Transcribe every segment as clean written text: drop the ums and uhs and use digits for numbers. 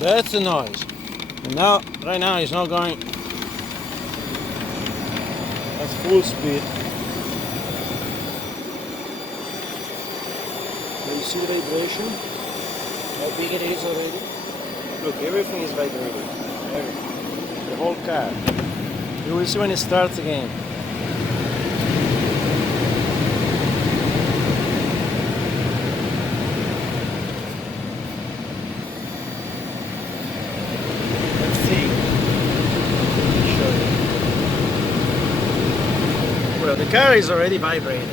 That's the noise. And now, right now, it's not going at full speed. Can you see the vibration? How big it is already? Look, everything is vibrating. Everything. The whole car. You will see when it starts again. Well, the car is already vibrating,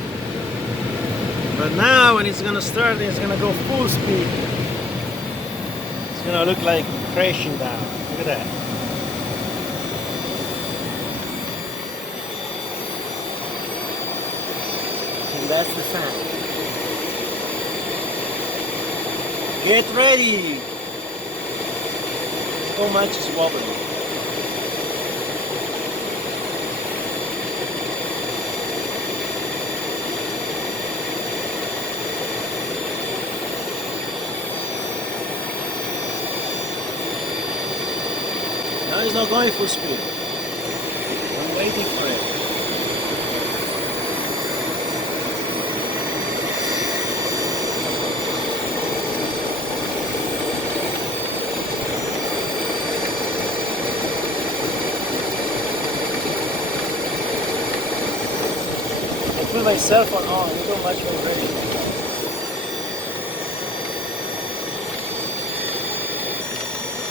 but now when it's gonna start, it's gonna go full speed. It's gonna look like crashing down. Look at that. And that's the fan. Get ready! So much is wobbling. Now it's not going full speed. I'm waiting for it. I put my cell phone on, you don't much vibration.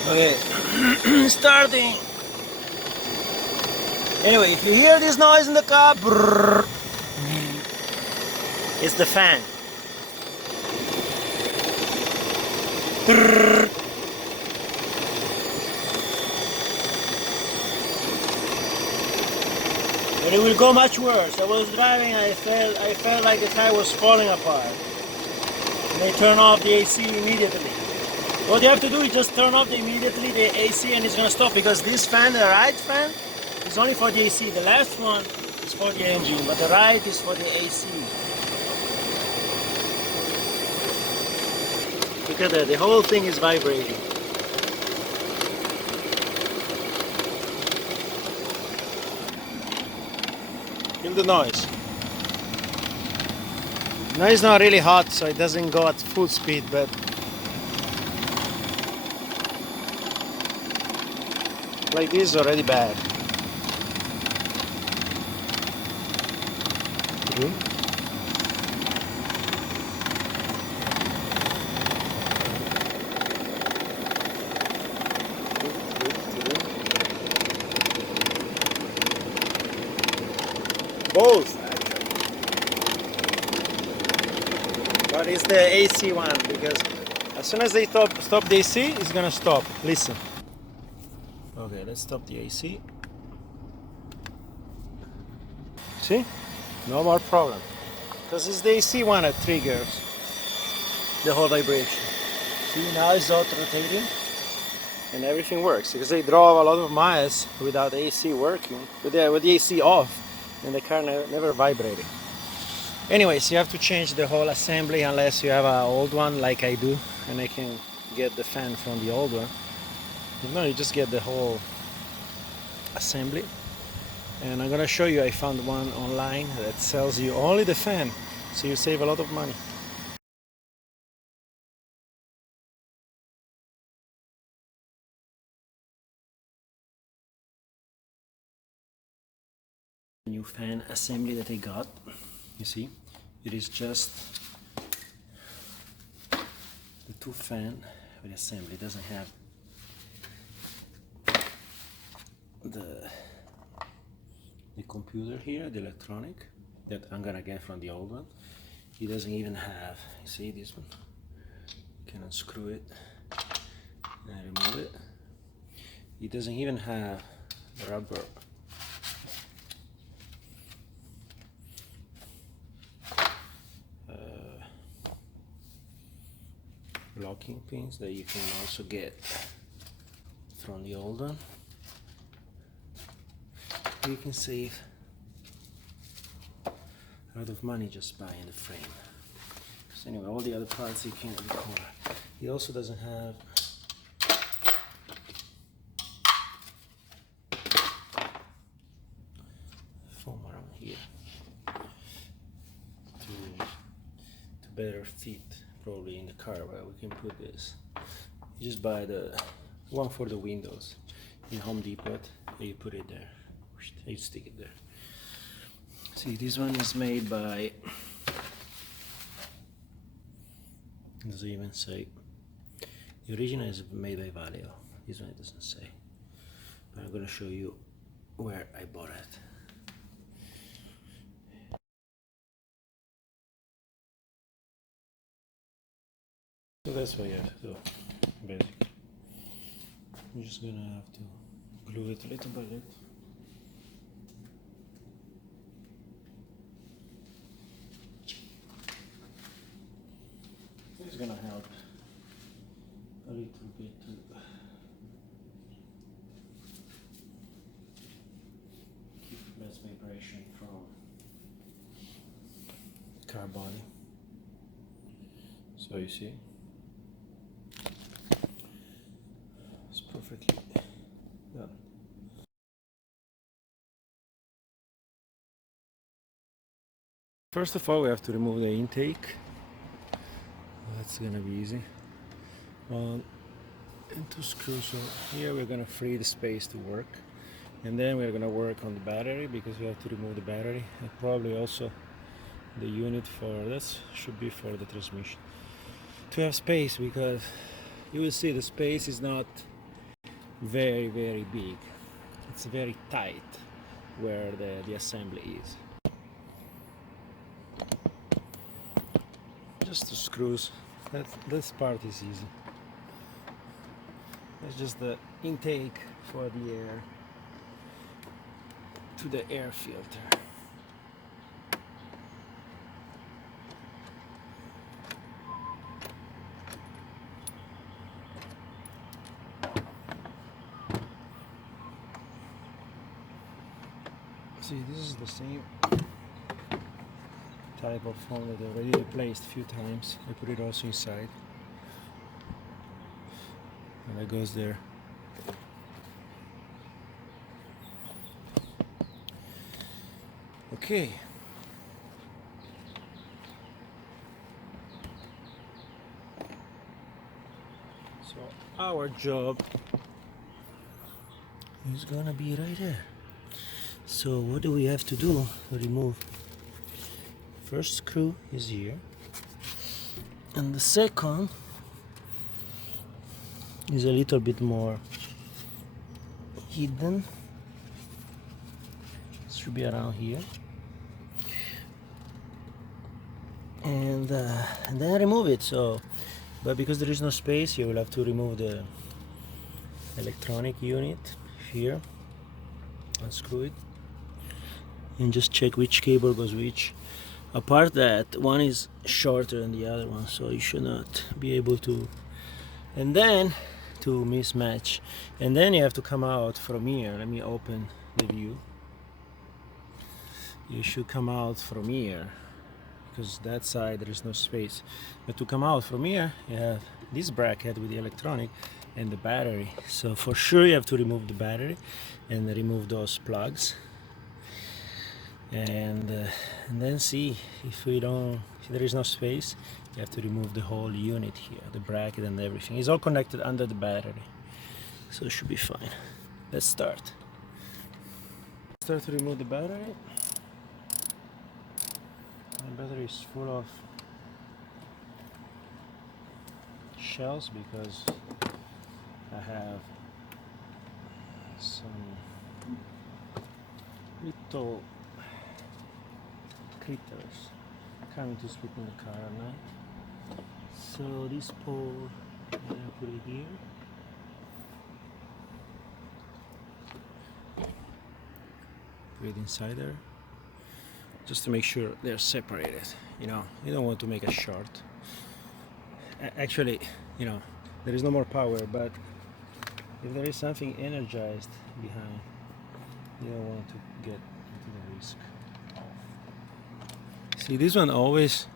Okay, starting. Anyway, if you hear this noise in the car, brrr, it's the fan. Brrr. And it will go much worse. I was driving, I felt like the car was falling apart. And I turn off the AC immediately. What you have to do is just turn off immediately the AC and it's going to stop, because this fan, the right fan, is only for the AC. The left one is for the engine, but the right is for the AC. Look at that, the whole thing is vibrating. Feel the noise. Now it's not really hot, so it doesn't go at full speed, but like this is already bad. Both, but it's the AC one, because as soon as they stop the AC, it's gonna stop. Listen. Okay, let's stop the AC. See? No more problem. Because it's the AC one that triggers the whole vibration. See, now it's not rotating and everything works, because they drove a lot of miles without the AC working, with the AC off, and the car never vibrated. Anyways, you have to change the whole assembly unless you have an old one like I do, and I can get the fan from the old one. If not, you just get the whole assembly. And I'm gonna show you, I found one online that sells you only the fan, so you save a lot of money. New fan assembly that I got, you see, it is just the two fan with assembly. It doesn't have the computer here, the electronic that I'm gonna get from the old one. It doesn't even have, you see this one, you can unscrew it and remove it. It doesn't even have rubber locking pins that you can also get from the old one. You can save a lot of money just buying the frame. So anyway, all the other parts you can recover. It also doesn't have here to better fit probably in the car where we can put this. You just buy the one for the windows in Home Depot and you put it there. You stick it there. See, this one is made by, it doesn't even say. The original is made by Valeo. This one it doesn't say. But I'm gonna show you where I bought it. So that's what you have to do, basically. I'm just gonna have to glue it little by little. It's gonna help a little bit to keep less vibration from the car body. So you see, it's perfectly done. First of all, we have to remove the intake. That's gonna be easy. One and two screws. So here we're gonna free the space to work, and then we're gonna work on the battery because we have to remove the battery and probably also the unit for this should be for the transmission. To have space, because you will see the space is not very big. It's very tight where the assembly is. Just the screws. This part is easy. It's just the intake for the air to the air filter. See, this is the same type of foam that I already replaced a few times. I put it also inside, and that goes there. Okay. So our job is gonna be right there. So what do we have to do to remove? First screw is here, and the second is a little bit more hidden. It should be around here, and then remove it. So, but because there is no space, you will have to remove the electronic unit here, unscrew it, and just check which cable goes which. Apart that one is shorter than the other one, so you should not be able to, and then to mismatch, and then you have to come out from here. Let me open the view. You should come out from here because that side there is no space, but to come out from here you have this bracket with the electronic and the battery. So for sure you have to remove the battery and remove those plugs, and then see if there is no space. You have to remove the whole unit here, the bracket and everything. It's all connected under the battery, so it should be fine. Let's start to remove the battery. My battery is full of shells because I have some little critters coming to sleep in the car at night. So this pole, I'm gonna put it here. Put it inside there, just to make sure they're separated. You know, you don't want to make a short. Actually, you know, there is no more power, but if there is something energized behind, you don't want to get into the risk. See, this one always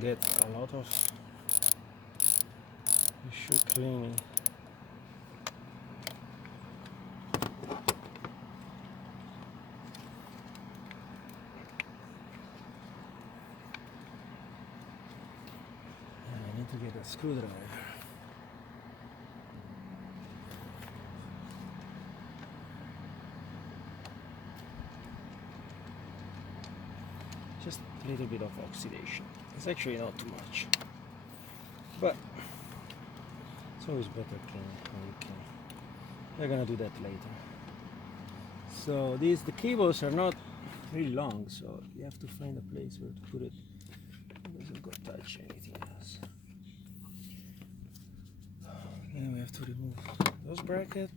get a lot of, you should clean it. to get a screwdriver. Just a little bit of oxidation. It's actually not too much, but it's always better when you can. We're gonna do that later. So the cables are not really long, so you have to find a place where to put it. It doesn't go touch anything else. Then we have to remove those brackets.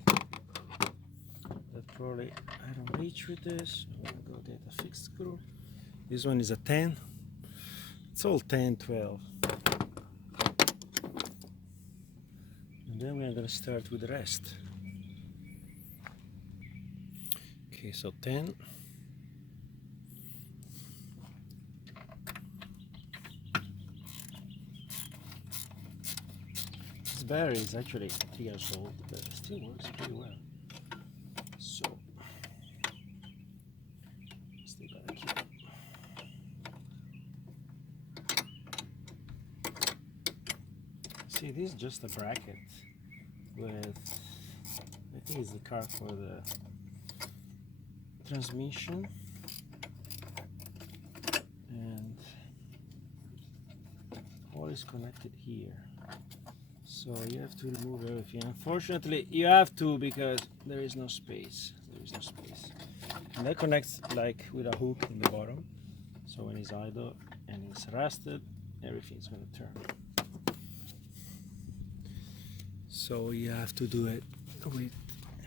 That probably I don't reach with this. I'm gonna go get a fixed screw. This one is a 10. It's all 10, 12. And then we're gonna start with the rest. Okay, so 10. This battery is actually 3 years old, but it still works pretty well. So, still gotta keep it. See, this is just a bracket with, I think it's the card for the transmission, and all is connected here. So you have to remove everything. Unfortunately, you have to, because there is no space. There is no space. And that connects like with a hook in the bottom. So when it's idle and it's rusted, everything's gonna turn. So you have to do it with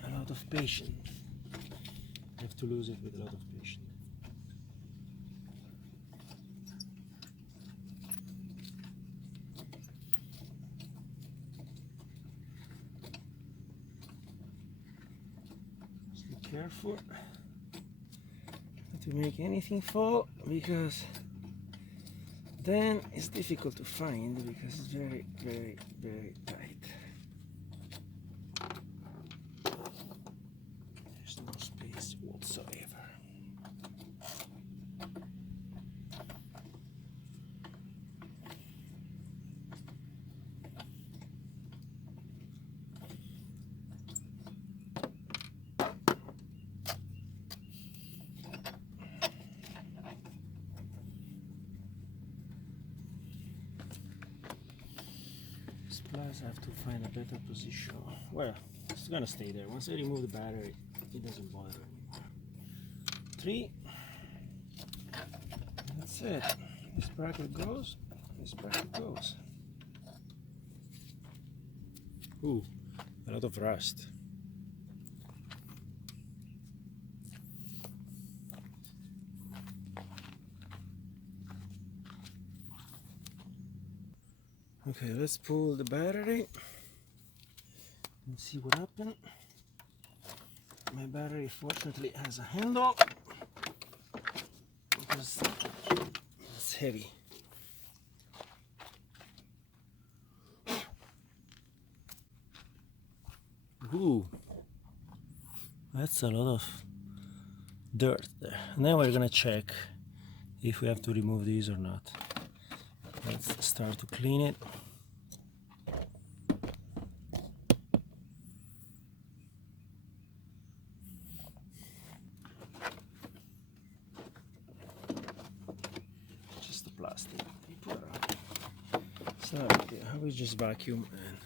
a lot of patience. You have to lose it with a lot of patience. Just be careful not to make anything fall, because then it's difficult to find, because it's very, very, very tight. There's no space whatsoever. Plus I have to find a better position. Well, it's gonna stay there. Once I remove the battery, it doesn't bother anymore. 3. That's it. This bracket goes, this bracket goes. Ooh, a lot of rust. Okay, let's pull the battery and see what happened. My battery fortunately has a handle, because it's heavy. Ooh, that's a lot of dirt there. And then we're gonna check if we have to remove these or not. Let's start to clean it. Just the plastic they put around. So okay, I will just vacuum and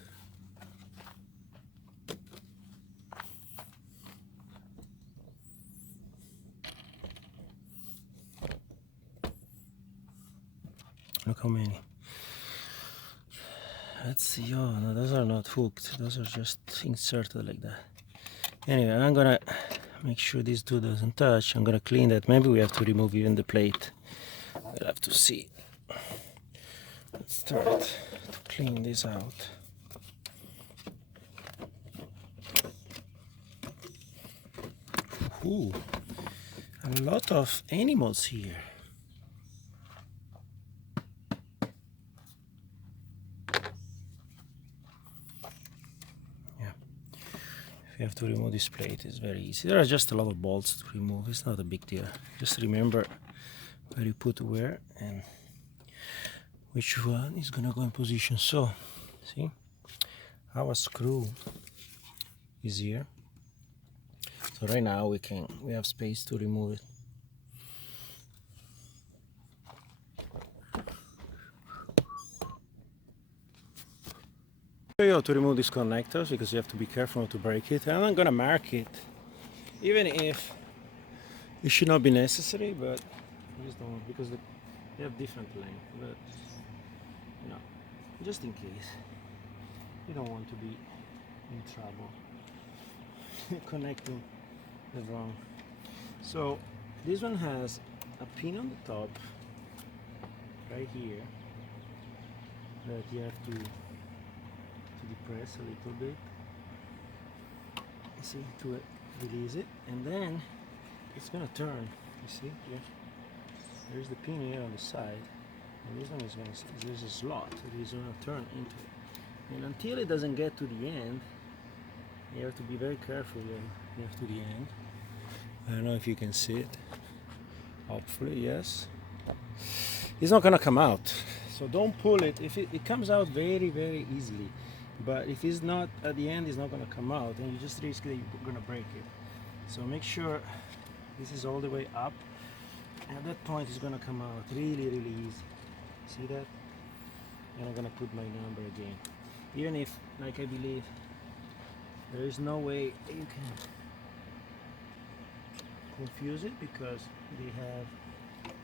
look how many. Let's see. Oh no, those are not hooked. Those are just inserted like that. Anyway, I'm gonna make sure this two doesn't touch. I'm gonna clean that. Maybe we have to remove even the plate. We'll have to see. Let's start to clean this out. Ooh, a lot of animals here. If you have to remove this plate, it's very easy. There are just a lot of bolts to remove. It's not a big deal. Just remember where you put where, and which one is gonna go in position. So see, our screw is here, so right now we have space to remove it. You have to remove these connectors because you have to be careful not to break it, and I'm gonna mark it even if it should not be necessary, but please don't, because they have different length, but you know, just in case you don't want to be in trouble connecting the wrong. So this one has a pin on the top right here that you have to depress a little bit, you see, to release it, and then it's gonna turn. You see here, there's the pin here on the side, and this one is going to, there's a slot that is going to turn into it, and until it doesn't get to the end, you have to be very careful when you have to the end. I don't know if you can see it, hopefully yes. It's not gonna come out, so don't pull it. If it comes out very easily, but if it's not at the end, it's not gonna come out, and you just risk that you're gonna break it. So make sure this is all the way up, and at that point it's gonna come out really easy. See that? And I'm gonna put my number again, even if, like, I believe there is no way you can confuse it because they have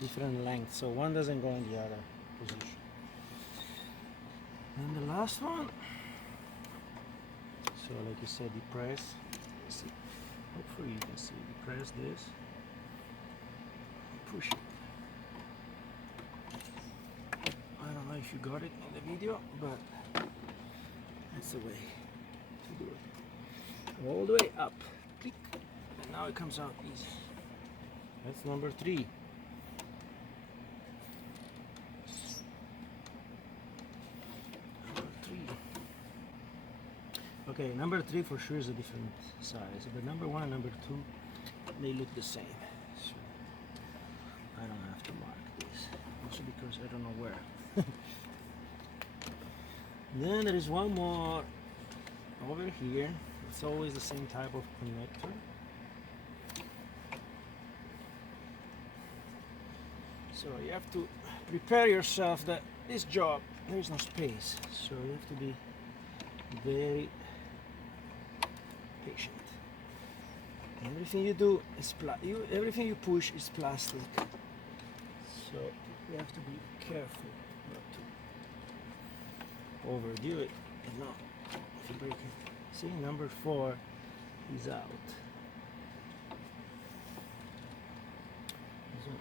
different lengths, so one doesn't go in the other position. And the last one, so like you said, depress. See, hopefully you can see. Depress this, push it. I don't know if you got it in the video, but that's the way to do it. All the way up, click, and now it comes out easy. That's number 3. Okay, number 3 for sure is a different size, but number 1 and number 2, they look the same. So I don't have to mark this, also because I don't know where. Then there is one more over here. It's always the same type of connector. So you have to prepare yourself that this job, there is no space, so you have to be very patient. Everything you do is everything you push is plastic, so you have to be careful not to overdo it and not if you break it. See, number 4 is out. This one,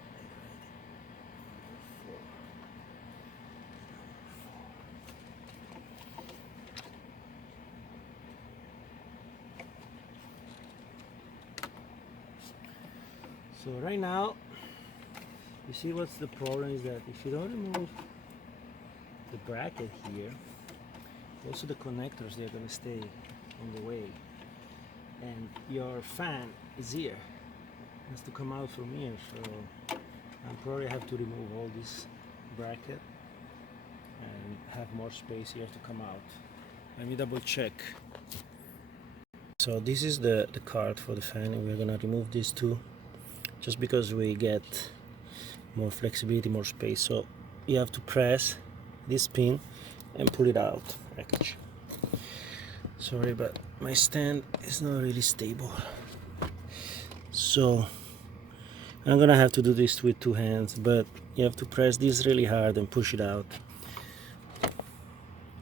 so right now, you see what's the problem is that if you don't remove the bracket here, also the connectors, they're going to stay in the way, and your fan is here. It has to come out from here, so I'll probably have to remove all this bracket and have more space here to come out. Let me double check. So this is the card for the fan, and we're going to remove these two just because we get more flexibility, more space. So you have to press this pin and pull it out. Package. Sorry, but my stand is not really stable, so I'm gonna have to do this with 2 hands, but you have to press this really hard and push it out.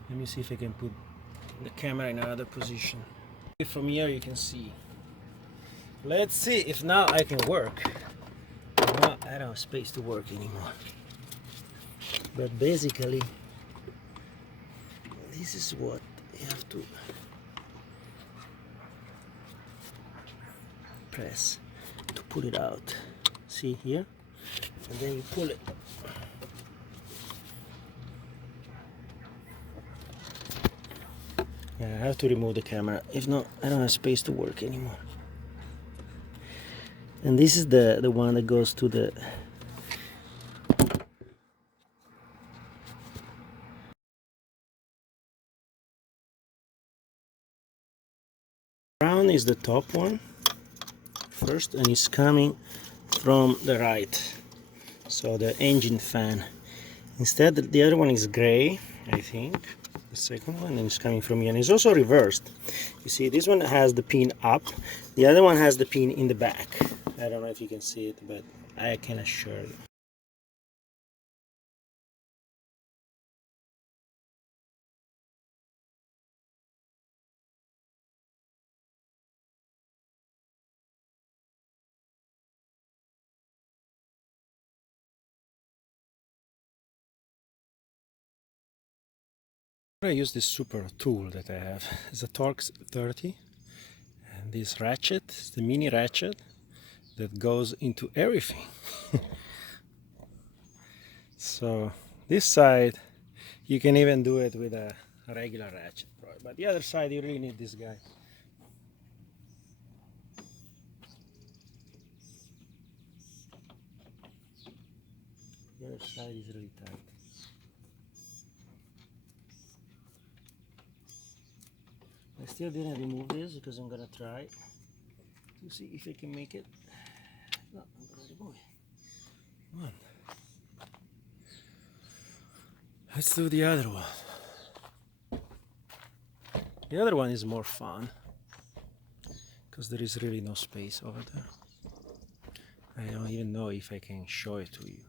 Let me see if I can put the camera in another position. From here you can see. Let's see if now I can work. Now I don't have space to work anymore, but basically this is what you have to press to pull it out. See here? And then you pull it. Yeah, I have to remove the camera. If not, I don't have space to work anymore. And this is the one that goes to the is the top one first, and it's coming from the right, so the engine fan. Instead, the other one is gray, I think, the second one, and it's coming from here, and it's also reversed. You see, this one has the pin up, the other one has the pin in the back. I don't know if you can see it, but I can assure you. I use this super tool that I have. It's a Torx 30, and this ratchet is the mini ratchet that goes into everything. So this side you can even do it with a regular ratchet, but the other side you really need this guy. The other side is really tight. I still didn't remove this because I'm gonna try to see if I can make it. No, I'm gonna remove it. Come on. Let's do the other one. The other one is more fun because there is really no space over there. I don't even know if I can show it to you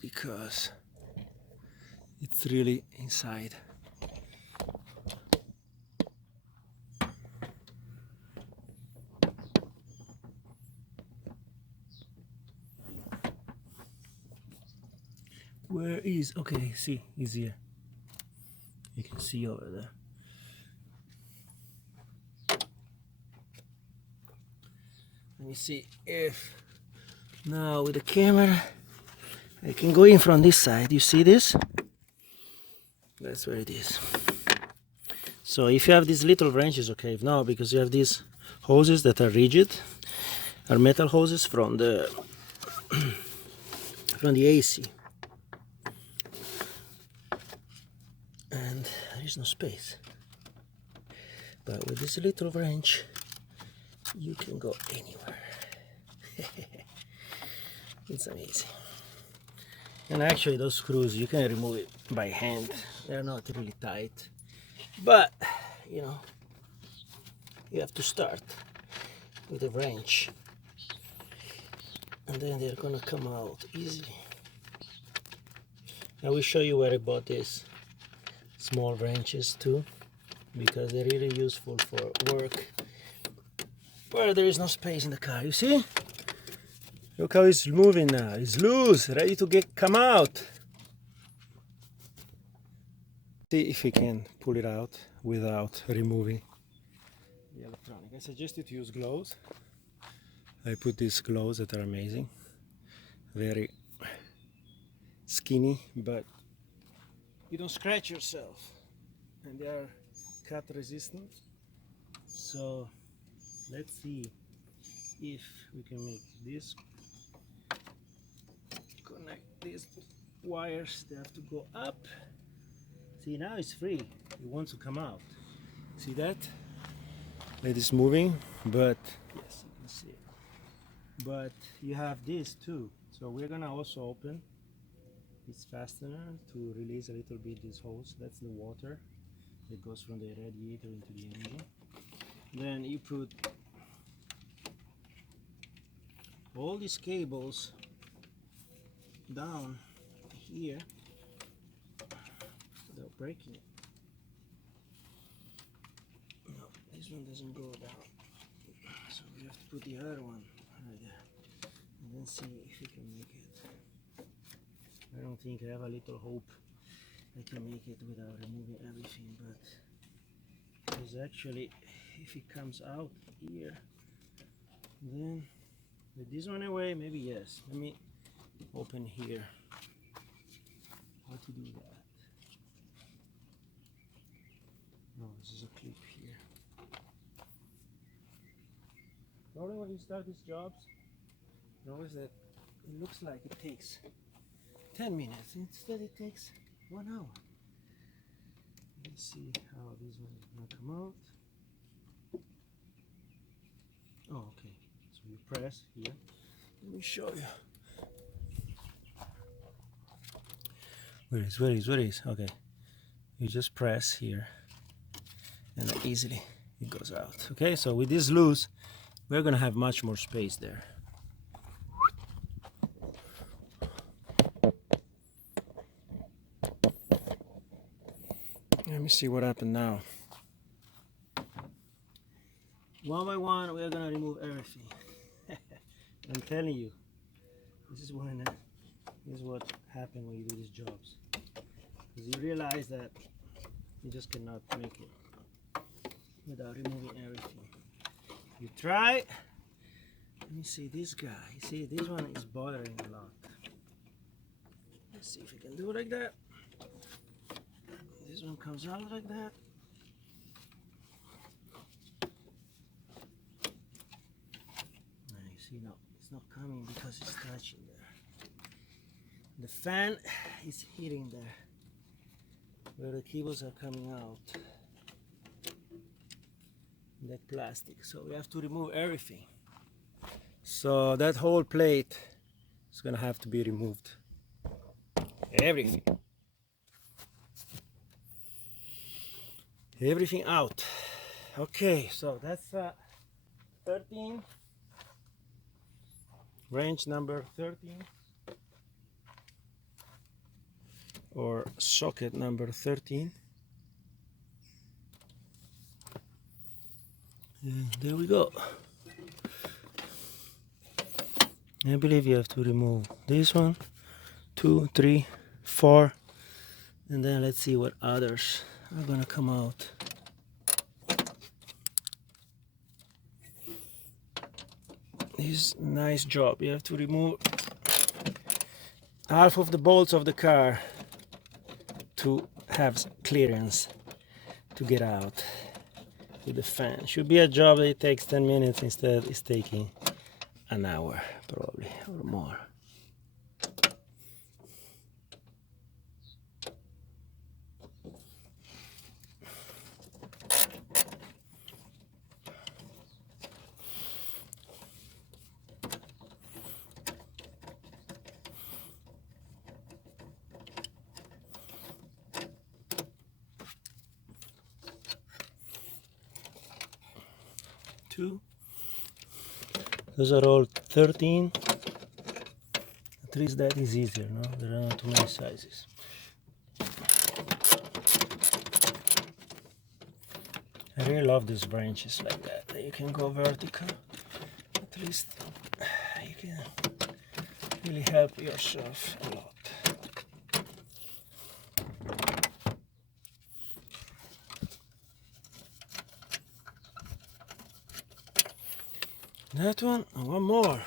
because it's really inside. Where is, okay, see, it's here. You can see over there. Let me see if now with the camera I can go in from this side. You see this? That's where it is. So if you have these little branches, okay. If no, because you have these hoses that are rigid, are metal hoses from the from the AC, and there is no space. But with this little wrench, you can go anywhere. It's amazing. And actually those screws, you can remove it by hand. They're not really tight. But, you know, you have to start with a wrench. And then they're gonna come out easily. I will show you where I bought these small wrenches too, because they're really useful for work where there is no space in the car. You see? Look how it's moving now. It's loose, ready to come out. See if we can pull it out without removing the electronic. I suggest you to use gloves. I put these gloves that are amazing. Very skinny, but you don't scratch yourself. And they are cut resistant. So let's see if we can make this. Connect these wires, they have to go up. See, now it's free, it wants to come out. See that? It is moving, but yes, you can see it. But you have this too, so we're gonna also open this fastener to release a little bit this hose. That's the water that goes from the radiator into the engine. Then you put all these cables down here without breaking it. No, this one doesn't go down, so we have to put the other one right there and then see if we can make it. I don't think I have a little hope I can make it without removing everything, but because actually if it comes out here, then with this one away, maybe yes. Let me open here. How to do that? No, this is a clip here. Normally when you start these jobs, notice that it looks like it takes 10 minutes. Instead it takes 1 hour. Let's see how this one is gonna come out. Oh, okay. So you press here. Let me show you. Where is? Okay. You just press here and easily it goes out. Okay, so with this loose, we're gonna have much more space there. Let me see what happened now. One by one, we're gonna remove everything. I'm telling you, this is what happens when you do these jobs. Because you realize that you just cannot make it without removing everything. You try. Let me see this guy. You see, this one is bothering a lot. Let's see if we can do it like that. This one comes out like that. Now you see, no, it's not coming because it's touching there. The fan is hitting there, where the cables are coming out. That plastic. So we have to remove everything. So that whole plate is gonna have to be removed. Everything. Everything out. Okay, so that's 13. Wrench number 13. Or socket number 13. And there we go. I believe you have to remove this one, 2, 3, 4, and then let's see what others are gonna come out. This nice job. You have to remove half of the bolts of the car to have clearance to get out with the fan. Should be a job that takes 10 minutes, instead it's taking an hour probably or more. Two. Those are all 13. At least that is easier, no? There are not too many sizes. I really love these branches like that you can go vertical. At least you can really help yourself a lot. That one, and one more.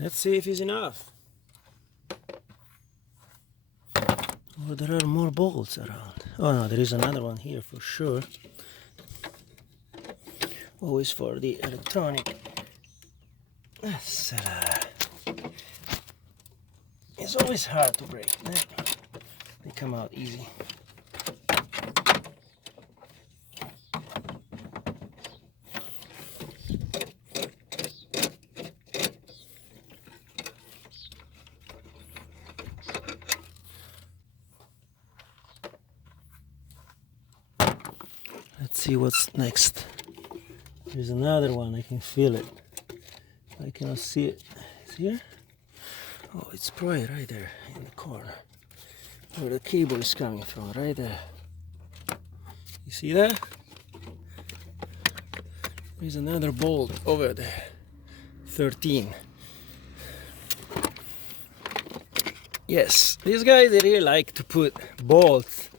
Let's see if it's enough. Oh, there are more bolts around. Oh no, there is another one here for sure. Always for the electronic. It's always hard to break. They come out easy. Let's see what's next. There's another one, I can feel it. I cannot see it. It's here? Oh, it's probably right there in the corner. Where the cable is coming from, right there. You see that? There's another bolt over there. 13. Yes, these guys, they really like to put bolts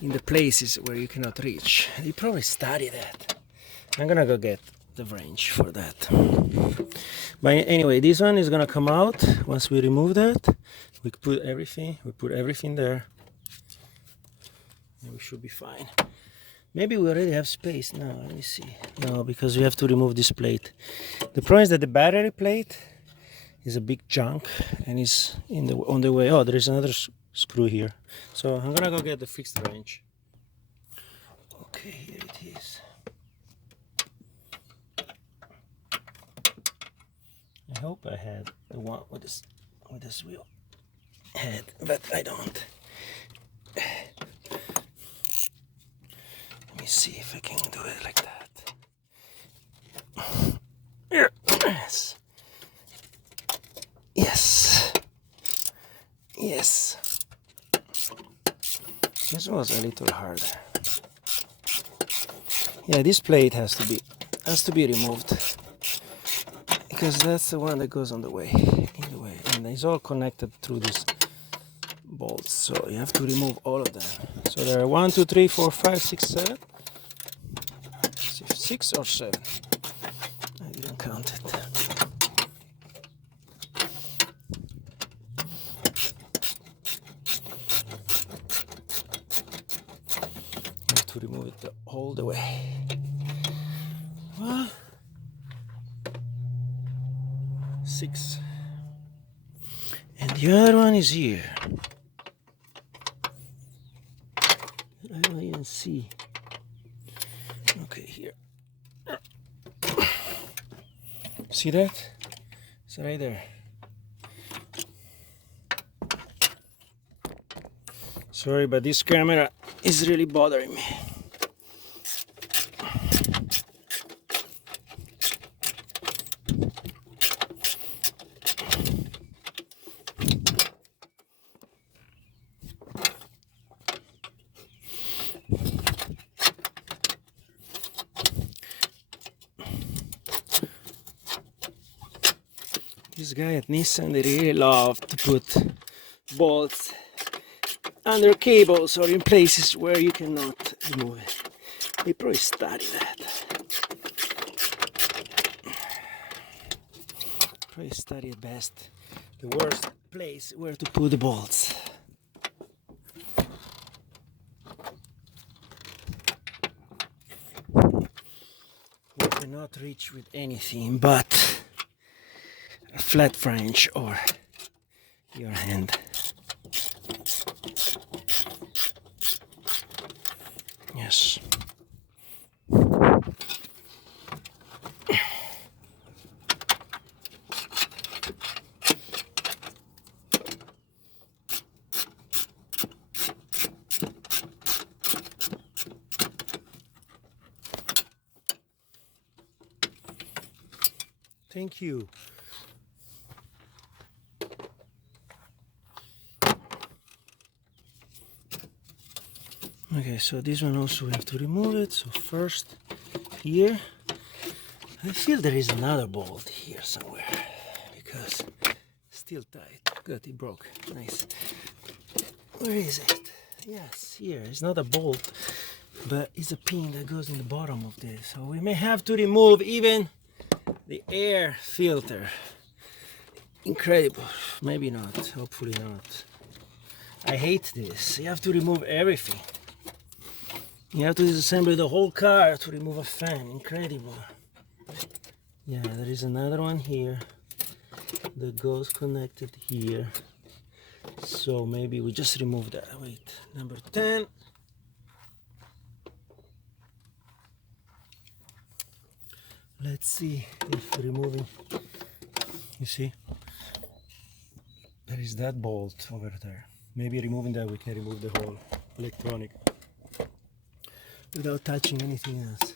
in the places where you cannot reach. They probably study that. I'm gonna go get the wrench for that. But anyway, this one is gonna come out once we remove that. We put everything there, and we should be fine. Maybe we already have space. No, let me see. No, because we have to remove this plate. The problem is that the battery plate is a big chunk and is on the way. Oh, there is another screw here. So I'm gonna go get the fixed wrench. Okay, here it is. I hope I had the one with this wheel head, but I don't. Let me see if I can do it like that. Here. Yes. Yes. Yes. This was a little harder. Yeah, this plate has to be removed because that's the one that goes in the way, and it's all connected through these bolts. So you have to remove all of them. So there are 1, 2, 3, 4, 5, 6, 7. 6 or 7. I didn't count it. You have to remove it all the way. Well, 6. And the other one is here. I don't even see. Okay, here. See that? It's right there. Sorry, but this camera is really bothering me. This guy at Nissan, they really love to put bolts under cables or in places where you cannot remove it. They probably study that. Probably study at best the worst place where to put the bolts. We cannot reach with anything but a flat wrench or your hand. Yes. Thank you. Okay, so this one also we have to remove it. So first here, I feel there is another bolt here somewhere because it's still tight. Good, it broke. Nice. Where is it? Yes, here. It's not a bolt, but it's a pin that goes in the bottom of this. So we may have to remove even the air filter. Incredible. Maybe not. Hopefully not. I hate this. You have to remove everything. You have to disassemble the whole car to remove a fan. Incredible. Yeah, there is another one here that goes connected here. So maybe we just remove that. Wait, number 10. Let's see if removing, you see, there is that bolt over there. Maybe removing that we can remove the whole electronic without touching anything else.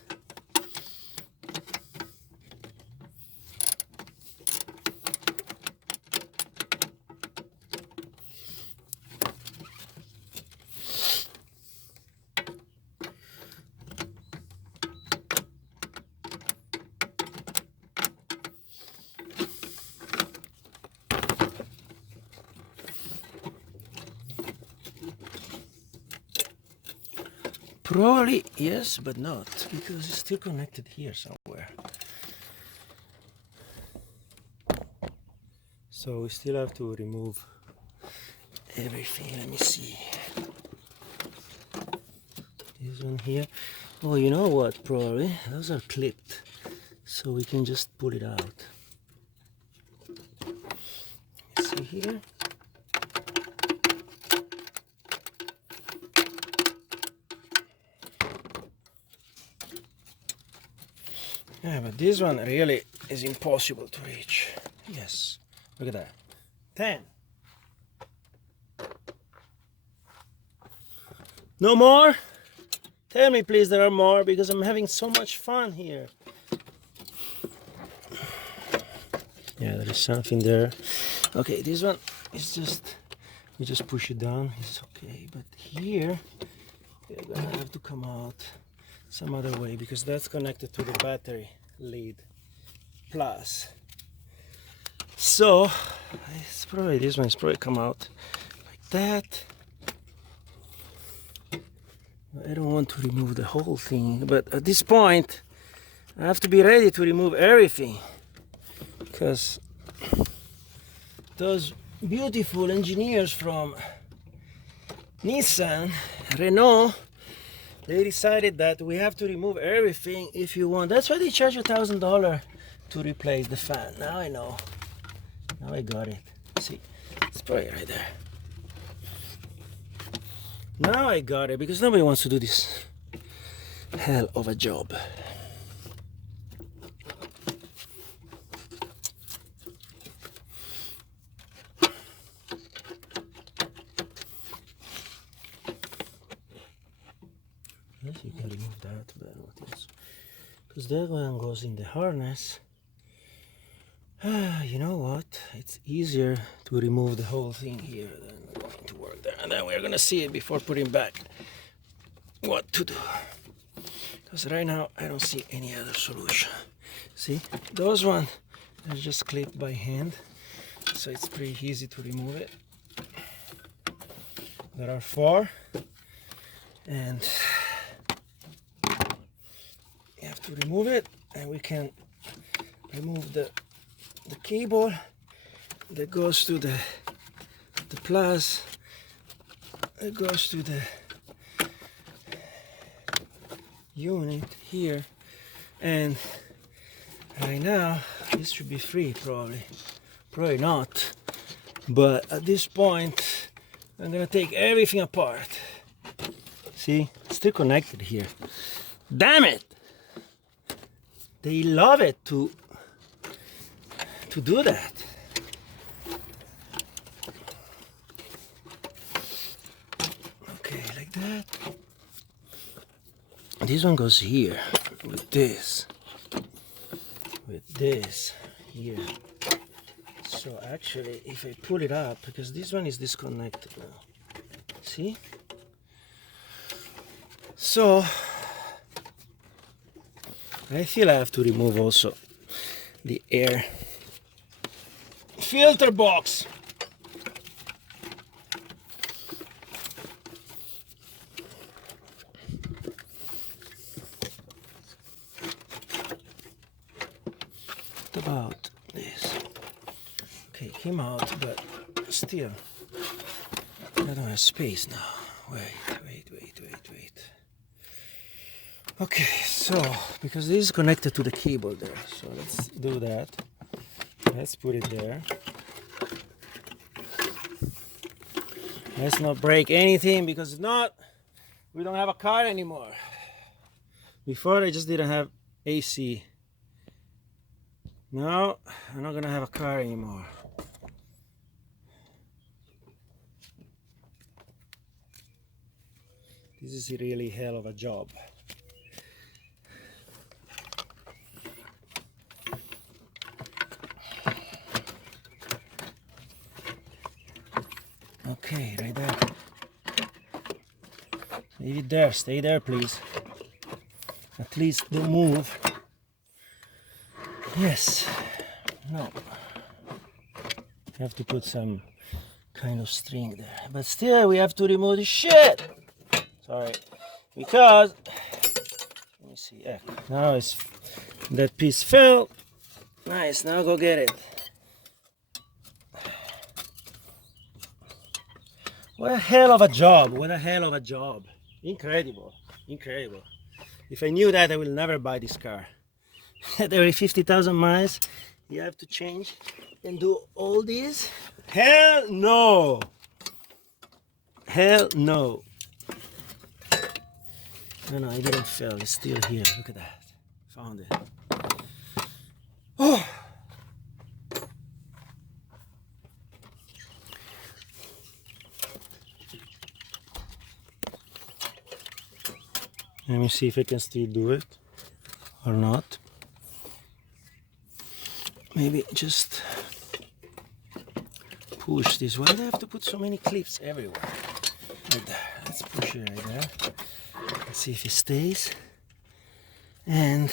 Probably yes, but not, because it's still connected here somewhere. So we still have to remove everything. Let me see. This one here. Oh, you know what, probably those are clipped, so we can just pull it out. See here? Yeah, but this one really is impossible to reach. Yes, look at that. 10. No more? Tell me please there are more, because I'm having so much fun here. Yeah, there is something there. Okay, this one is just, you just push it down, it's okay. But here, we're gonna have to come out some other way, because that's connected to the battery lead plus. So, it's probably, this one's probably come out like that. I don't want to remove the whole thing, but at this point, I have to be ready to remove everything, because those beautiful engineers from Nissan, Renault, they decided that we have to remove everything if you want. That's why they charge you $1,000 to replace the fan. Now I know. Now I got it. See, it's probably right there. Now I got it, because nobody wants to do this hell of a job. Yes, you can remove that, but what else? Because that one goes in the harness. You know what? It's easier to remove the whole thing here than going to work there. And then we're gonna see it before putting back what to do. Because right now I don't see any other solution. See, those ones are just clipped by hand, so it's pretty easy to remove it. There are 4, and you have to remove it, and we can remove the cable that goes to the plus, that goes to the unit here, and right now this should be free, probably not, but at this point I'm gonna take everything apart. See, it's still connected here. Damn it, they love it to do that. Okay, like that. This one goes here with this here. So actually, if I pull it up, because this one is disconnected now, see? So I feel I have to remove also the air filter box. What about this? Okay, came out, but still I don't have space now. Wait. Okay, so because this is connected to the cable there, so let's do that. Let's put it there. Let's not break anything, because if not, we don't have a car anymore. Before I just didn't have AC. Now I'm not gonna have a car anymore. This is a really hell of a job. Okay, right there. Leave it there, stay there please. At least don't move. Yes. No. You have to put some kind of string there. But still we have to remove the shit. Sorry. Because let me see. Yeah. Now it's that piece fell. Nice, now go get it. What a hell of a job. What a hell of a job. Incredible. Incredible. If I knew that, I will never buy this car. At every 50,000 miles, you have to change and do all this? Hell no! Hell no! No, no, it didn't fail. It's still here. Look at that. Found it. Oh! Let me see if I can still do it or not. Maybe just push this. Why do I have to put so many clips everywhere? Right there. Let's push it right there. Let's see if it stays. And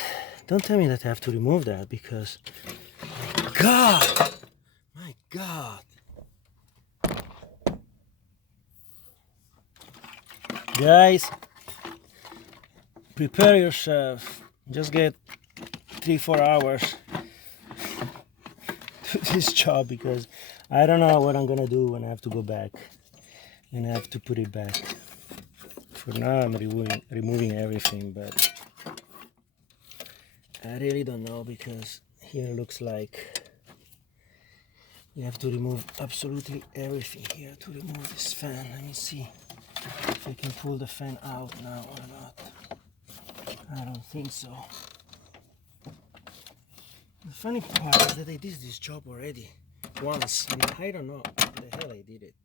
don't tell me that I have to remove that because, my God. Guys, prepare yourself. Just get 3-4 hours to this job because I don't know what I'm gonna do when I have to go back and I have to put it back. For now I'm removing everything, but I really don't know because here it looks like you have to remove absolutely everything here to remove this fan. Let me see if I can pull the fan out now or not. I don't think so. The funny part is that I did this job already once and I don't know how the hell I did it.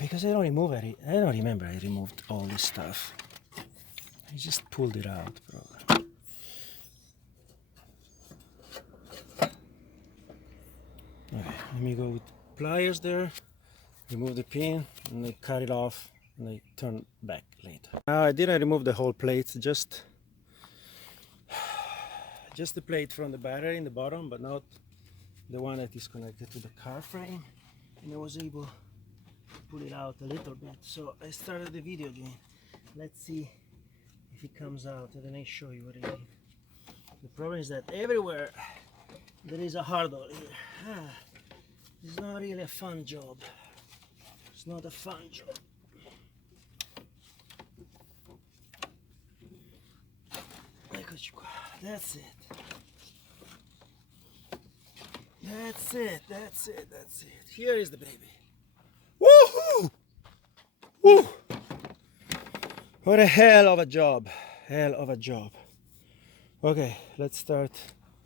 Because I don't remember I removed all this stuff. I just pulled it out, probably. Okay, let me go with pliers there, remove the pin, and I cut it off, and I turn back later. Now I didn't remove the whole plate, just the plate from the battery in the bottom, but not the one that is connected to the car frame. And I was able to pull it out a little bit. So I started the video again. Let's see if it comes out, and then I show you what I did. The problem is that everywhere there is a hurdle here. It's not really a fun job. It's not a fun job. Eccoci qua. That's it. That's it. That's it. That's it. Here is the baby. Woohoo! Woo! What a hell of a job. Hell of a job. Okay, let's start.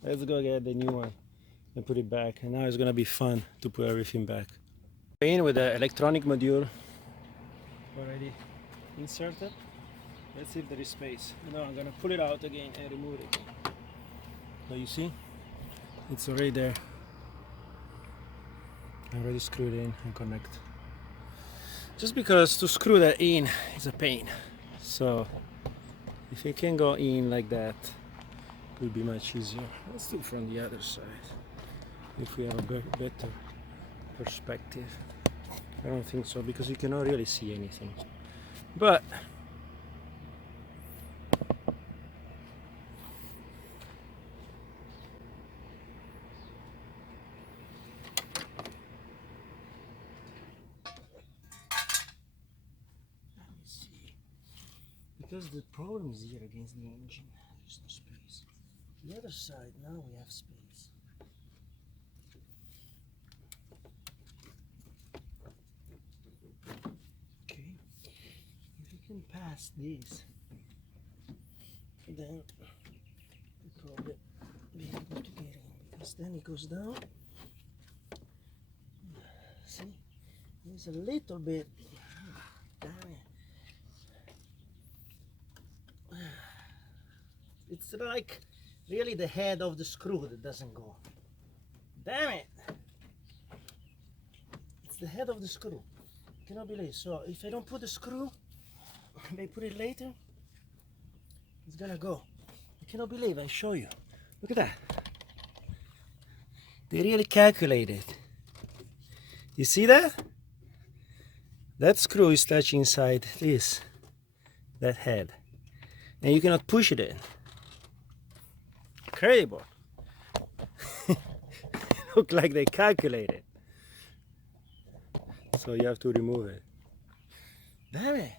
Let's go get the new one and put it back. And now it's gonna be fun to put everything back. In with the electronic module already inserted. Let's see if there is space. No, I'm gonna pull it out again and remove it. So you see, it's already there. I already screwed in and connect. Just because to screw that in is a pain. So if it can go in like that, it will be much easier. Let's do it from the other side. If we have a better perspective. I don't think so because you cannot really see anything. But because the problem is here against the engine, there's no space. The other side, now we have space. Okay, if you can pass this, then you'll probably be able to get in, because then it goes down. See, there's a little bit, damn it. It's like really the head of the screw that doesn't go. Damn it! It's the head of the screw. I cannot believe. So if I don't put the screw, I put it later, it's gonna go. I cannot believe. I show you. Look at that. They really calculated. You see that? That screw is touching inside this, that head. And you cannot push it in. Incredible. Look like they calculated. So you have to remove it. Damn it.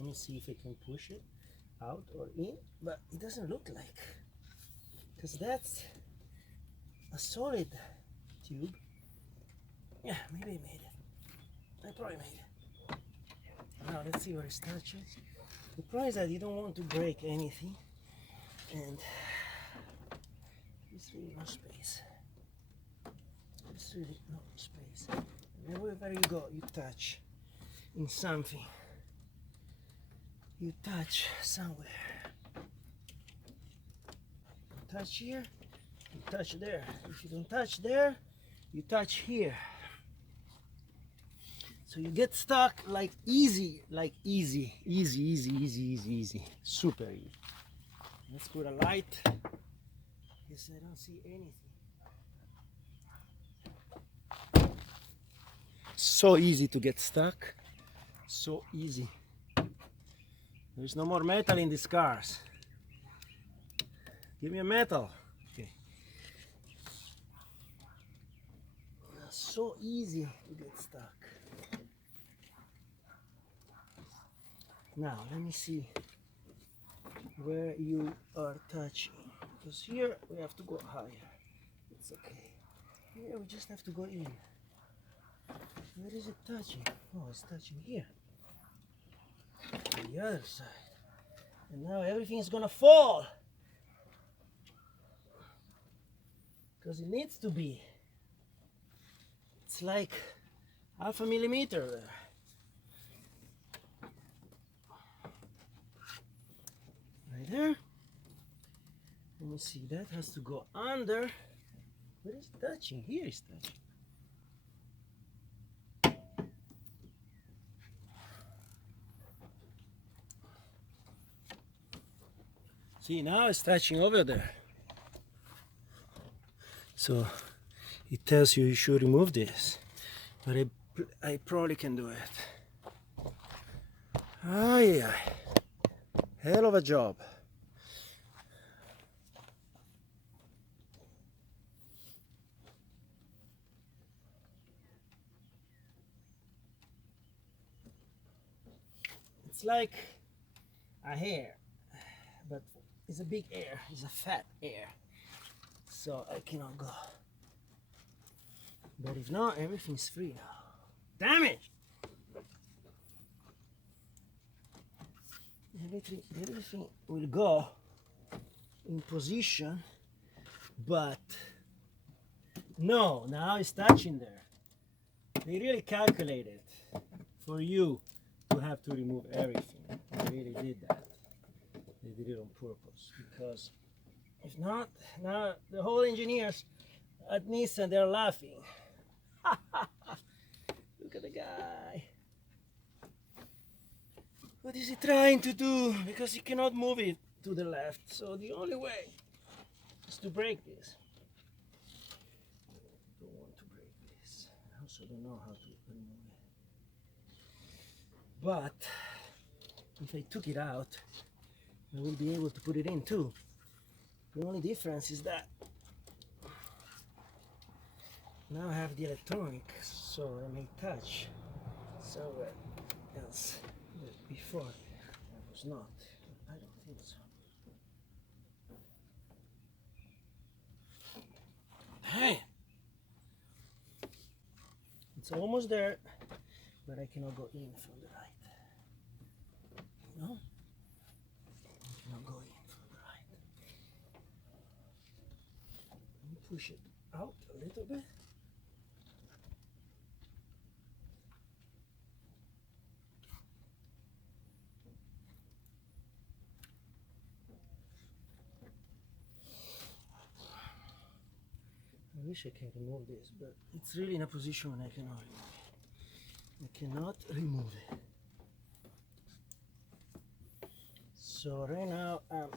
Let me see if I can push it out or in, but it doesn't look like, because that's a solid tube. Yeah, maybe I made it. I probably made it. Now let's see where it's touching. The problem is that you don't want to break anything, and there's really no space. There's really no space. And wherever you go, you touch in something. You touch somewhere. You touch here, you touch there. If you don't touch there, you touch here. So you get stuck like easy, easy, super easy. Let's put a light, because I don't see anything. So easy to get stuck, so easy. There's no more metal in these cars. Give me a metal. Okay. So easy to get stuck. Now let me see where you are touching, because here we have to go higher. It's okay. Here we just have to go in. Where is it touching? Oh, it's touching here. On the other side. And now everything is gonna fall, because it needs to be. It's like half a millimeter there. Right there. Let me see, that has to go under. Where is it touching? Here it's touching. See, now it's touching over there. So it tells you should remove this, but I probably can do it. Ay, hell of a job. It's like a hair, but it's a big air, it's a fat air, so I cannot go. But if not, everything's free now. Damn it! Everything will go in position, but no, now it's touching there. They really calculated for you to have to remove everything. They really did that. They did it on purpose, because if not, now the whole engineers at Nissan, they're laughing. Look at the guy. What is he trying to do? Because he cannot move it to the left. So the only way is to break this. I don't want to break this. I also don't know how to remove it. But if I took it out, I will be able to put it in too. The only difference is that now I have the electronic, so I may touch somewhere else. But before I was not. I don't think so. Hey! It's almost there, but I cannot go in from the right. No? I cannot go in from the right. Let me push it out a little bit. I wish I can remove this, but it's really in a position when I cannot remove it. I cannot remove it. So right now I'm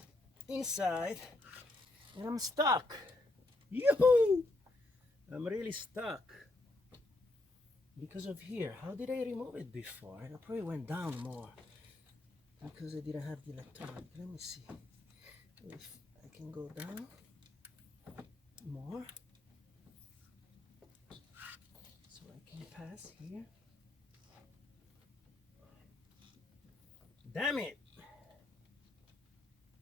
inside and I'm stuck. Yoo-hoo! I'm really stuck because of here. How did I remove it before? I probably went down more because I didn't have the electronic. Let me see if I can go down more. Pass here, Damn it!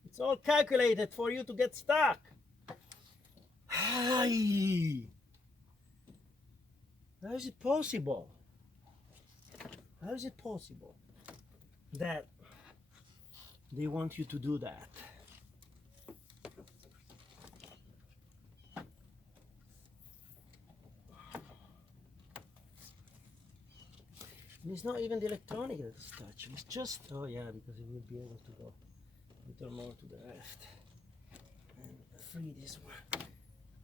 It's all calculated for you to get stuck. Hi. How is it possible? How is it possible that they want you to do that? And it's not even the electronic that's touching. It's just, oh yeah, because it will be able to go a little more to the left and free this one. Let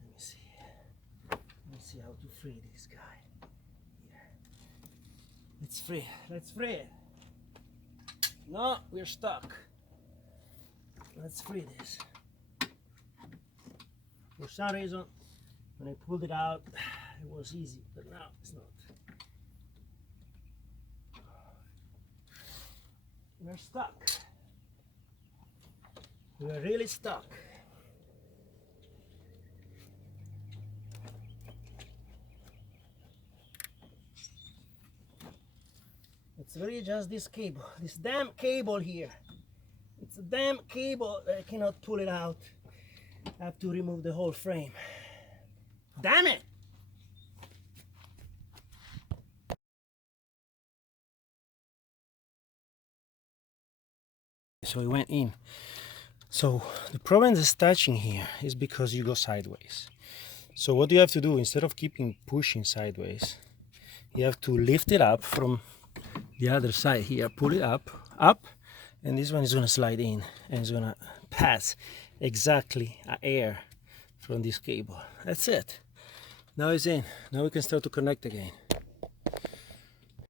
me see. Let me see how to free this guy. Here. Let's free. Let's free it. No, we're stuck. Let's free this. For some reason, when I pulled it out, it was easy, but now it's not. We're stuck. We're really stuck. It's really just this cable, this damn cable here. It's a damn cable that I cannot pull it out. I have to remove the whole frame. Damn it! So it went in. So the problem that's touching here is because you go sideways. So what you have to do, instead of keeping pushing sideways, you have to lift it up from the other side here, pull it up, and this one is gonna slide in and it's gonna pass exactly air from this cable. That's it. Now it's in. Now we can start to connect again.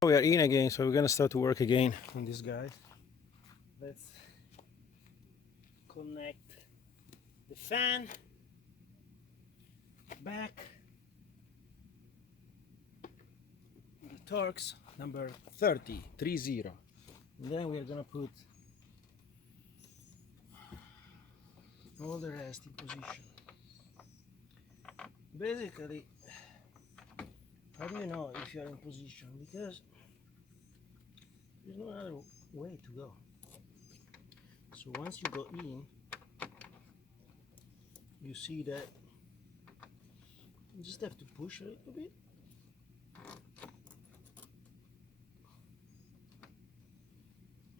We are in again, so we're gonna start to work again on this guy. Let's connect the fan back, the Torx number 30. And then we are gonna put all the rest in position. Basically, how do you know if you are in position? Because there's no other way to go. So once you go in, you see that you just have to push a little bit.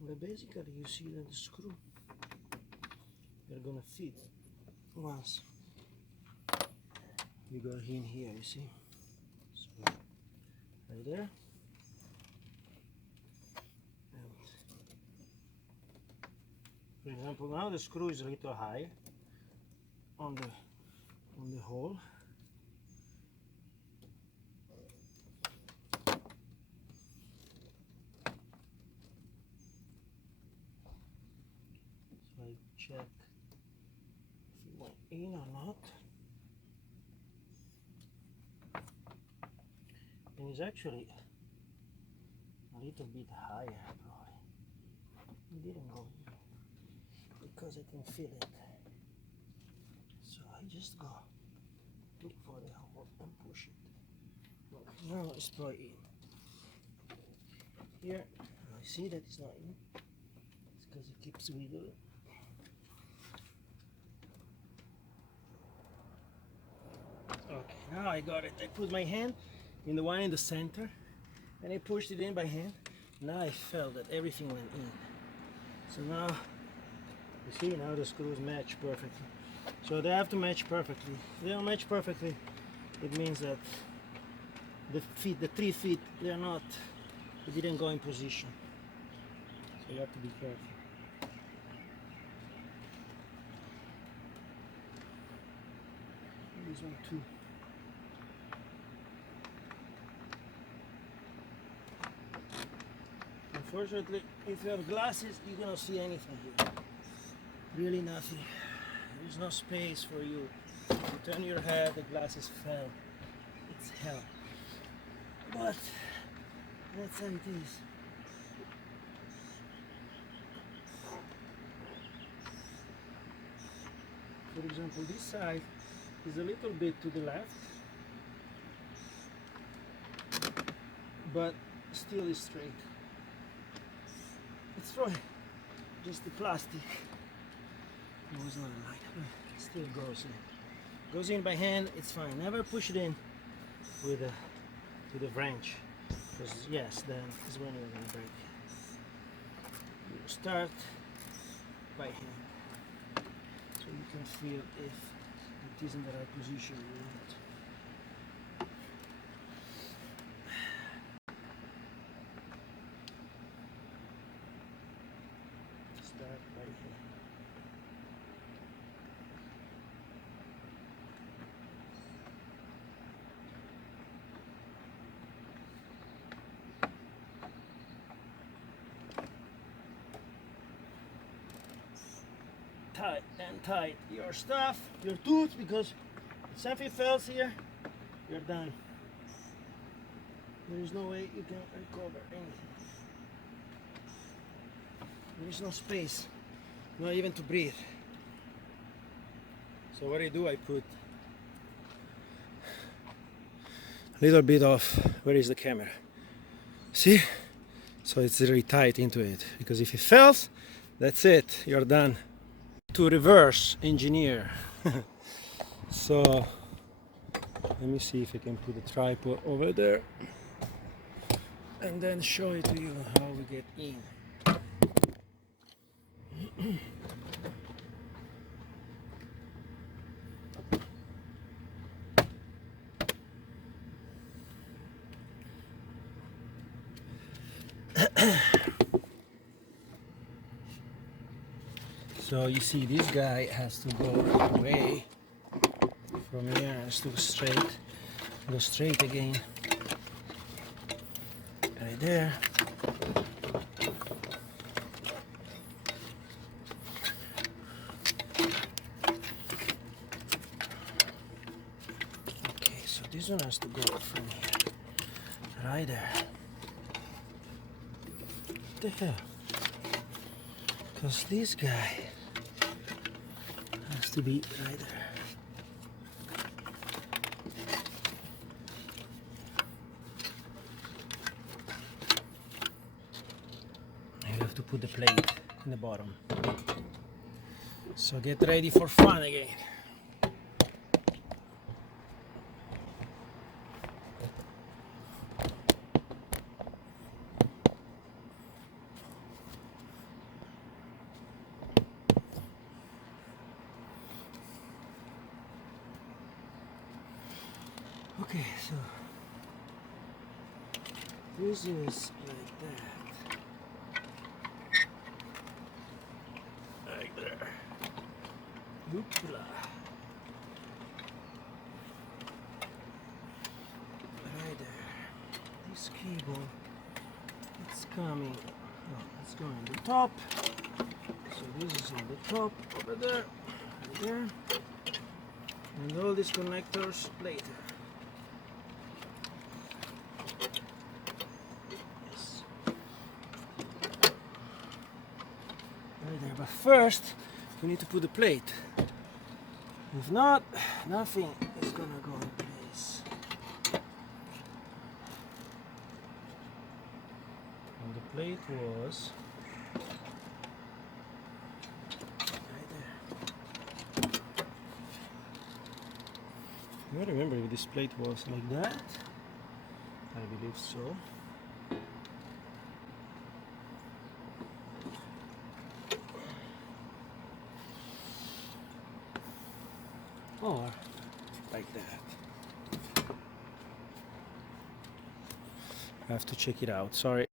But basically you see that the screw they're gonna fit once you go in here, you see? So right there. And for example, now the screw is a little high on the hole. So I check if it went in or not. And it's actually a little bit higher probably. It didn't go in because I can feel it. So I just go look for the hole and push it. Okay, now it's probably in. Here, I see that it's not in. It's because it keeps wiggling. Okay, now I got it. I put my hand in the one in the center and I pushed it in by hand. Now I felt that everything went in. So now, you see, now the screws match perfectly. So they have to match perfectly. If they don't match perfectly, it means that the 3 feet, they didn't go in position. So you have to be careful. This one too. Unfortunately, if you have glasses, you cannot see anything here. Really nothing. There's no space for you. You turn your head, the glasses fell. It's hell. But that's how it is. For example, this side is a little bit to the left, but still is straight. It's fine. just the plastic goes on like still goes in. Goes in by hand, it's fine. Never push it in with a wrench, because yes, then is when you're gonna break. You start by hand, so you can feel if it is in the right position or not. Start by hand. Tight and tight your stuff, your tools, because if something fails here, you're done. There is no way you can recover anything. There is no space, not even to breathe. So what I do, I put a little bit of, where is the camera? See? So it's really tight into it, because if it fails, that's it, you're done. To reverse engineer. So let me see if I can put the tripod over there and then show it to you how we get in. So you see, this guy has to go away from here, has to go straight again, right there. Okay, so this one has to go from here, right there. What the hell? Because this guy has to be right there. You have to put the plate in the bottom. So get ready for fun again. Okay, so this is like that. Like there. Hoopla. Right there. This cable, it's coming. Oh, it's going on the top. So this is on the top over there, right there, and all these connectors later. Yes. Right there. But first, we need to put the plate. If not, nothing is gonna go in place. And the plate was right there. I don't remember if this plate was like that. I believe so. Or like that. I have to check it out, sorry.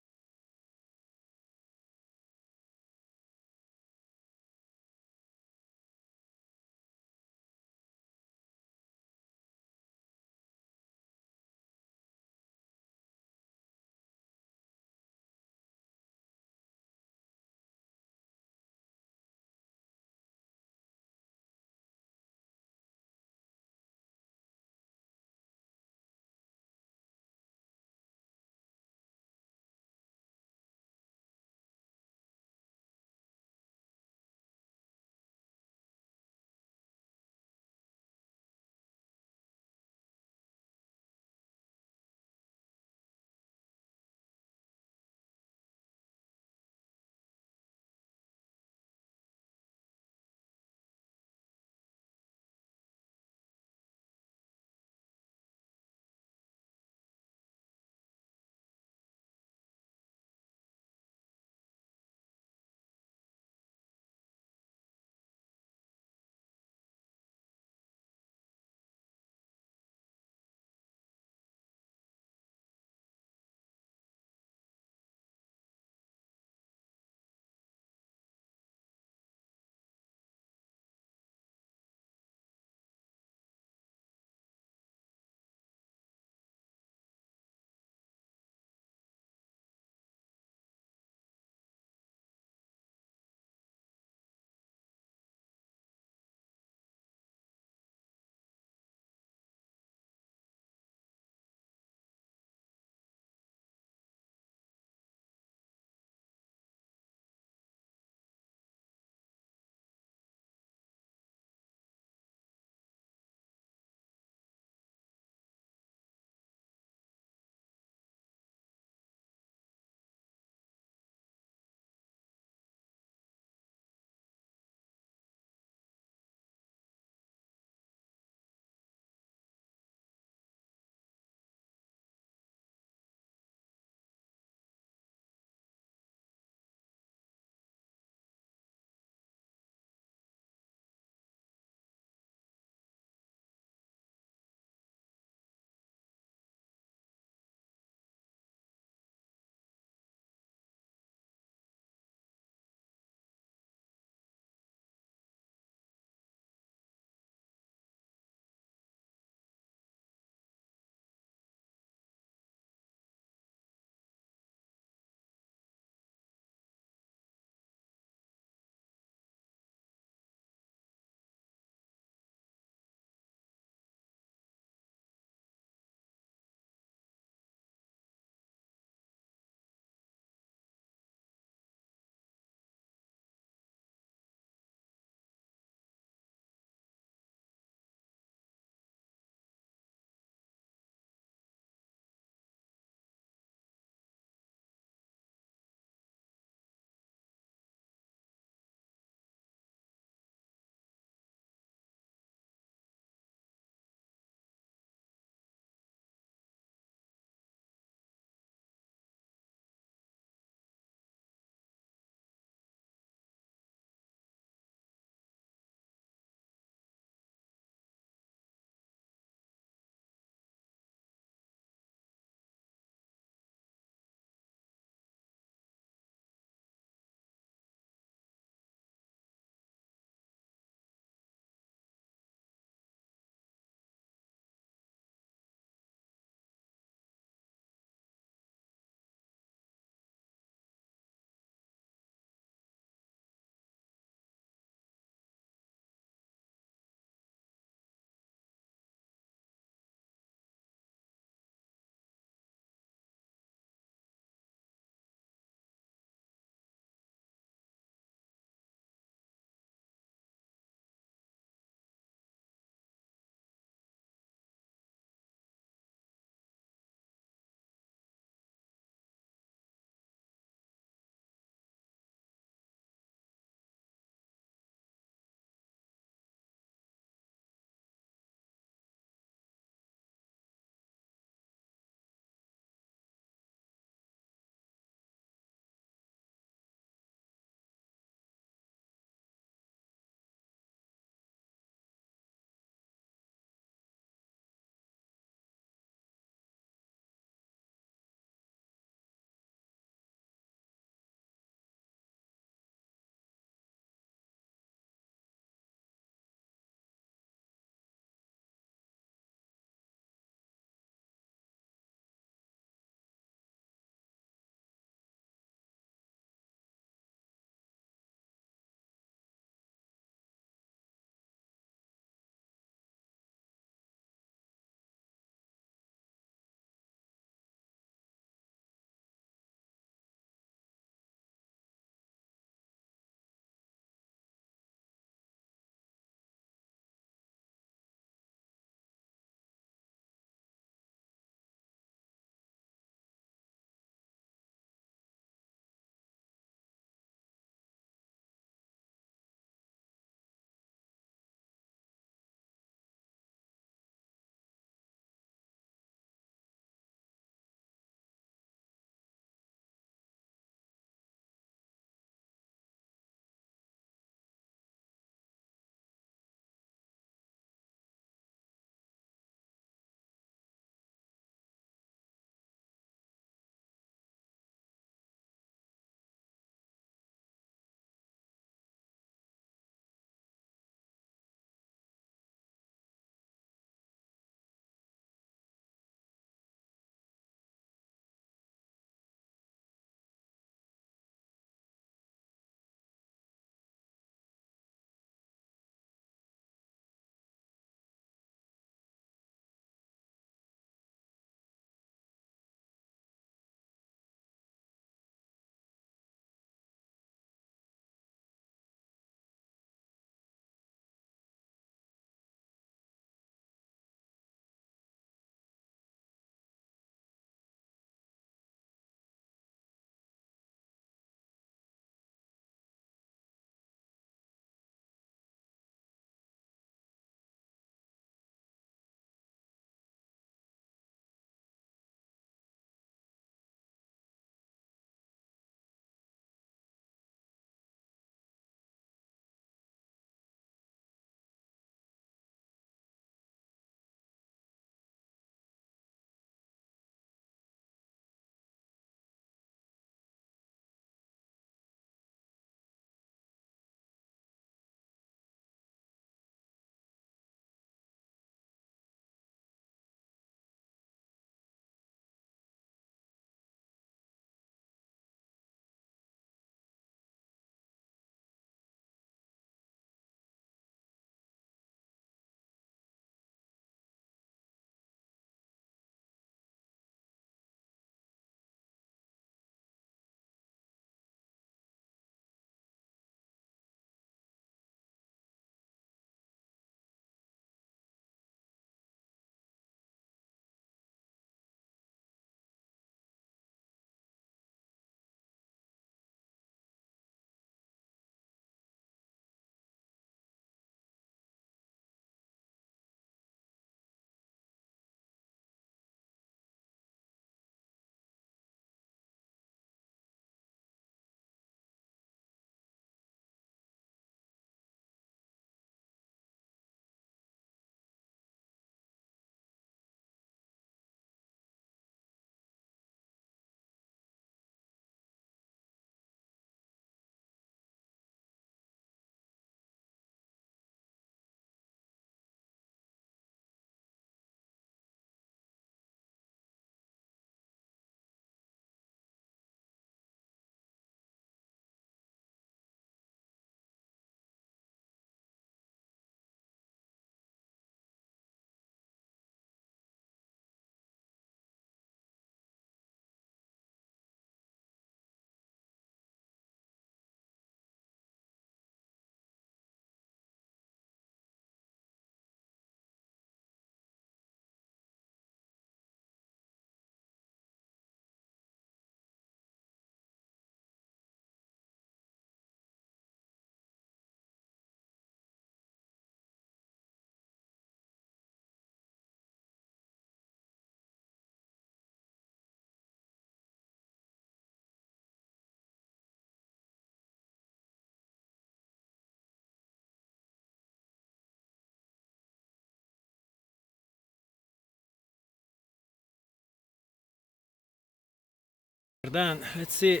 We're done. Let's see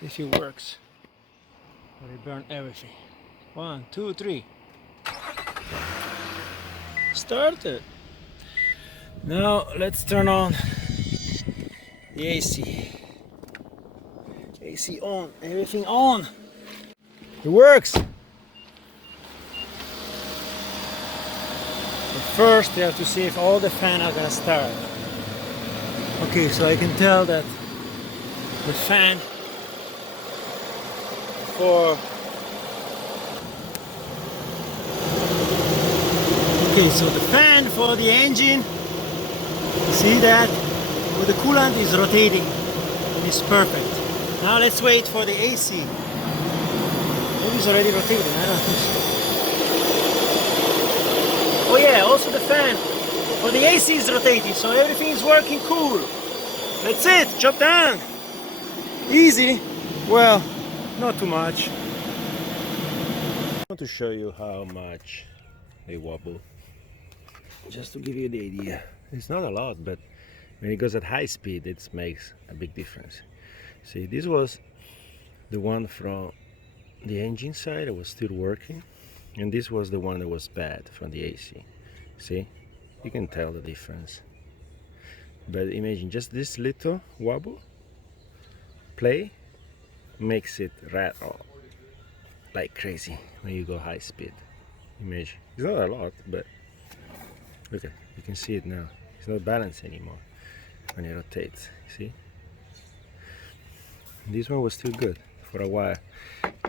if it works. Or it burned everything. 1, 2, 3. Started. Now let's turn on the AC. AC on, everything on. It works. But first you have to see if all the fans are gonna start. Okay, so I can tell that the fan for so the fan for the engine, you see that with the coolant is rotating and it's perfect. Now let's wait for the AC. Maybe it's already rotating, I don't think so. Oh yeah, also the fan for the AC is rotating, so everything is working cool. That's it, job done. Easy? Well, not too much. I want to show you how much they wobble. Just to give you the idea. It's not a lot, but when it goes at high speed, it makes a big difference. See, this was the one from the engine side that was still working, and this was the one that was bad from the AC. See, you can tell the difference. But imagine just this little wobble play makes it rattle like crazy when you go high speed. Imagine, it's not a lot, but look at, you can see it now. It's not balanced anymore when it rotates. See? This one was still good for a while,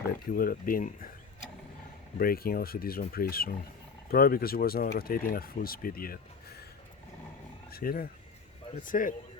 but it would have been breaking also this one pretty soon. Probably because it was not rotating at full speed yet. See that? That's it.